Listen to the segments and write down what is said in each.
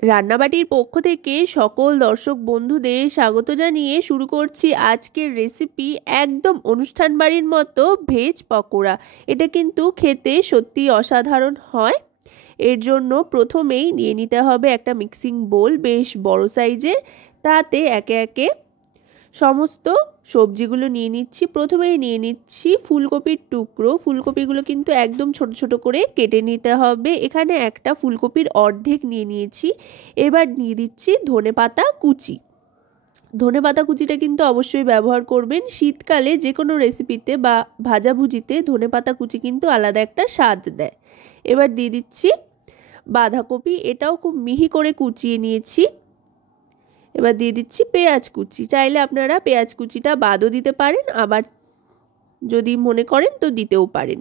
রান্নাবাটির পক্ষ থেকে সকল দর্শক বন্ধুদের স্বাগত জানিয়ে শুরু করছি আজকের রেসিপি। একদম অনুষ্ঠান বাড়ির মতো ভেজ পকোড়া। এটা কিন্তু খেতে সত্যি অসাধারণ হয়। এর জন্য প্রথমেই নিয়ে নিতে হবে একটা মিক্সিং বোল বেশ বড় সাইজের। তাতে একে একে সমস্ত সবজিগুলো নিয়ে নিচ্ছি। প্রথমেই নিয়ে নিচ্ছি ফুলকপির টুকরো। ফুলকপিগুলো কিন্তু একদম ছোট ছোট করে কেটে নিতে হবে। এখানে একটা ফুলকপির অর্ধেক নিয়ে নিয়েছি। এবার নিয়ে দিচ্ছি ধনেপাতা কুচি। ধনেপাতা কুচিটা কিন্তু অবশ্যই ব্যবহার করবেন। শীতকালে যে কোনো রেসিপিতে বা ভাজাভুজিতে ধনেপাতা কুচি কিন্তু আলাদা একটা স্বাদ দেয়। এবার দিয়ে দিচ্ছি বাঁধাকপি, এটাও খুব মিহি করে কুচিয়ে নিয়েছি। এবার দিয়ে দিচ্ছি পেঁয়াজ কুচি। চাইলে আপনারা পেঁয়াজ কুচিটা বাদও দিতে পারেন, আবার যদি মনে করেন তো দিতেও পারেন।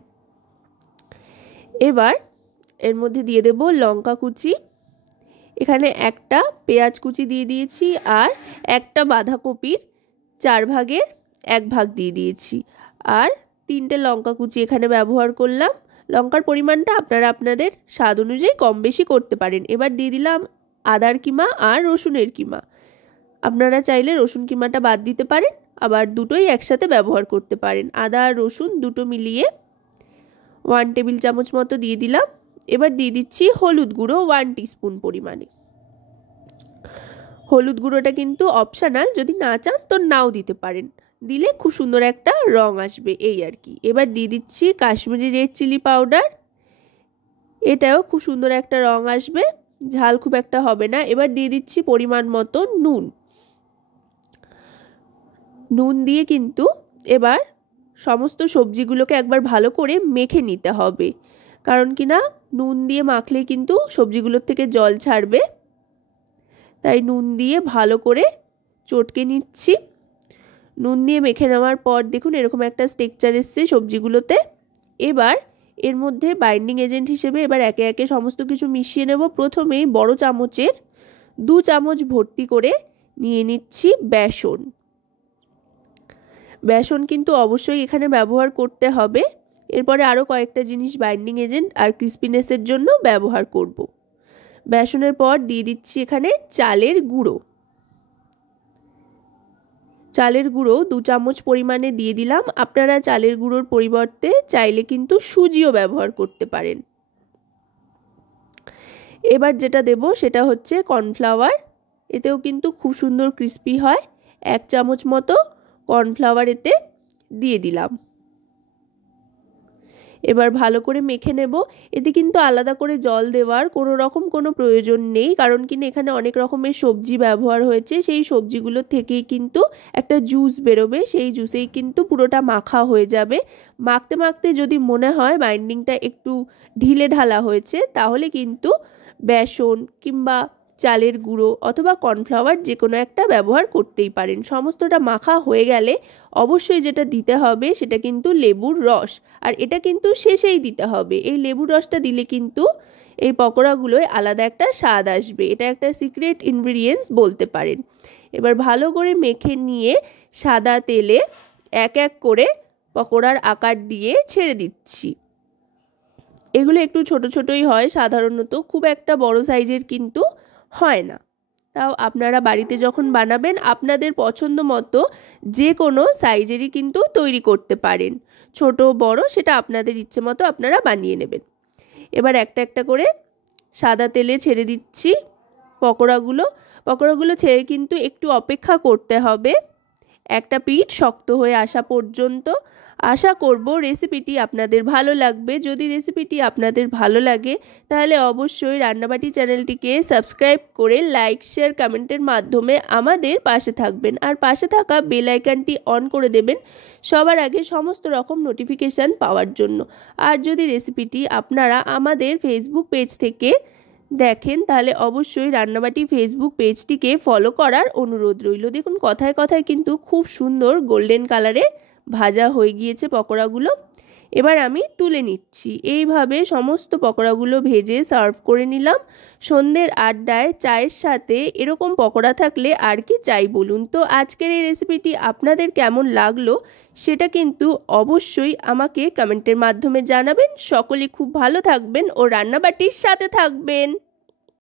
এবার এর মধ্যে দিয়ে দেব লঙ্কা কুচি। এখানে একটা পেঁয়াজ কুচি দিয়ে দিয়েছি আর একটা বাঁধাকপির 4 ভাগের 1 ভাগ দিয়ে দিয়েছি, আর 3টে লঙ্কা কুচি এখানে ব্যবহার করলাম। লঙ্কার পরিমাণটা আপনারা আপনাদের স্বাদ অনুযায়ী কম বেশি করতে পারেন। এবার দিয়ে দিলাম আদার কিমা আর রসুনের কিমা। আপনারা চাইলে রসুন কিমাটা বাদ দিতে পারেন, আবার দুটোই একসাথে ব্যবহার করতে পারেন। আদা আর রসুন দুটো মিলিয়ে 1 টেবিল চামচ মতো দিয়ে দিলাম। এবার দিয়ে দিচ্ছি হলুদ গুঁড়ো 1 টিস্পুন পরিমাণে। হলুদ গুঁড়োটা কিন্তু অপশনাল, যদি না চান তো নাও দিতে পারেন, দিলে খুব সুন্দর একটা রং আসবে এই আর কি। এবার দিয়ে দিচ্ছি কাশ্মীরি রেড চিলি পাউডার। এটাও খুব সুন্দর একটা রং আসবে, ঝাল খুব একটা হবে না। এবার দিয়ে দিচ্ছি পরিমাণ মতো নুন। নুন দিয়ে কিন্তু এবার সমস্ত সবজিগুলোকে একবার ভালো করে মেখে নিতে হবে, কারণ কি না নুন দিয়ে মাখলে কিন্তু সবজিগুলোর থেকে জল ছাড়বে। তাই নুন দিয়ে ভালো করে চটকে নিচ্ছি। নুন দিয়ে মেখে নেওয়ার পর দেখুন এরকম একটা টেক্সচার এসছে সবজিগুলোতে। এবার এর মধ্যে বাইন্ডিং এজেন্ট হিসেবে এবার একে একে সমস্ত কিছু মিশিয়ে নেব। প্রথমেই বড় চামচের 2 চামচ ভর্তি করে নিয়ে নিচ্ছি বেসন। বেসন কিন্তু অবশ্যই এখানে ব্যবহার করতে হবে। এরপরে আরও কয়েকটা জিনিস বাইন্ডিং এজেন্ট আর ক্রিস্পিনেসের জন্য ব্যবহার করব। বেসনের পর দিয়ে দিচ্ছি এখানে চালের গুঁড়ো। চালের গুঁড়ো 2 চামচ পরিমাণে দিয়ে দিলাম। আপনারা চালের গুঁড়োর পরিবর্তে চাইলে কিন্তু সুজিও ব্যবহার করতে পারেন। এবার যেটা দেব সেটা হচ্ছে কর্নফ্লাওয়ার। এতেও কিন্তু খুব সুন্দর ক্রিস্পি হয়। 1 চামচ মতো কর্নফ্লাওয়ার এতে দিয়ে দিলাম। এবার ভালো করে মেখে নেব। এতে কিন্তু আলাদা করে জল দেওয়ার কোনো প্রয়োজন নেই, কারণ কিনা এখানে অনেক রকমের সবজি ব্যবহার হয়েছে। সেই সবজিগুলো থেকেই কিন্তু একটা জুস বেরোবে, সেই জুসেই কিন্তু পুরোটা মাখা হয়ে যাবে। মাখতে মাখতে যদি মনে হয় বাইন্ডিংটা একটু ঢিলে ঢালা হয়েছে, তাহলে কিন্তু বেসন কিংবা চালের গুঁড়ো অথবা কর্নফ্লাওয়ার যে কোনো একটা ব্যবহার করতেই পারেন। সমস্তটা মাখা হয়ে গেলে অবশ্যই যেটা দিতে হবে সেটা কিন্তু লেবুর রস, আর এটা কিন্তু শেষেই দিতে হবে। এই লেবুর রসটা দিলে কিন্তু এই পকোড়াগুলোয় আলাদা একটা স্বাদ আসবে। এটা একটা সিক্রেট ইনগ্রিডিয়েন্টস বলতে পারেন। এবার ভালো করে মেখে নিয়ে সাদা তেলে এক এক করে পকোড়ার আকার দিয়ে ছেড়ে দিচ্ছি। এগুলো একটু ছোট ছোটই হয় সাধারণত, খুব একটা বড় সাইজের কিন্তু হয় না। তাও আপনারা বাড়িতে যখন বানাবেন আপনাদের পছন্দ মতো যে কোনো সাইজেরই কিন্তু তৈরি করতে পারেন। ছোট বড় সেটা আপনাদের ইচ্ছে মতো আপনারা বানিয়ে নেবেন। এবার একটা একটা করে সাদা তেলে ছেড়ে দিচ্ছি পকোড়াগুলো ছেড়ে কিন্তু একটু অপেক্ষা করতে হবে একটা পিঠ শক্ত হয়ে আসা পর্যন্ত। আশা করব রেসিপিটি আপনাদের ভালো লাগবে। যদি রেসিপিটি আপনাদের ভালো লাগে তাহলে অবশ্যই রান্নাবাটি চ্যানেলটিকে সাবস্ক্রাইব করে লাইক শেয়ার কমেন্টের মাধ্যমে আমাদের পাশে থাকবেন, আর পাশে থাকা বেল আইকনটি অন করে দেবেন সবার আগে সমস্ত রকম নোটিফিকেশান পাওয়ার জন্য। আর যদি রেসিপিটি আপনারা আমাদের ফেসবুক পেজ থেকে দেখেন তাহলে অবশ্যই রান্নাবাটি ফেসবুক পেজটিকে ফলো করার অনুরোধ রইল। দেখুন কথায় কথায় কিন্তু খুব সুন্দর গোল্ডেন কালারে ভাজা হয়ে গিয়েছে পকোড়াগুলো। এবার আমি তুলে নিচ্ছি। এইভাবে সমস্ত পকোড়াগুলো ভেজে সার্ভ করে নিলাম। সন্ধ্যের আড্ডায় চায়ের সাথে এরকম পকোড়া থাকলে আর কি চাই বলুন। তো আজকের এই রেসিপিটি আপনাদের কেমন লাগলো সেটা কিন্তু অবশ্যই আমাকে কমেন্টের মাধ্যমে জানাবেন। সকলেই খুব ভালো থাকবেন ও রান্নাবাটির সাথে থাকবেন।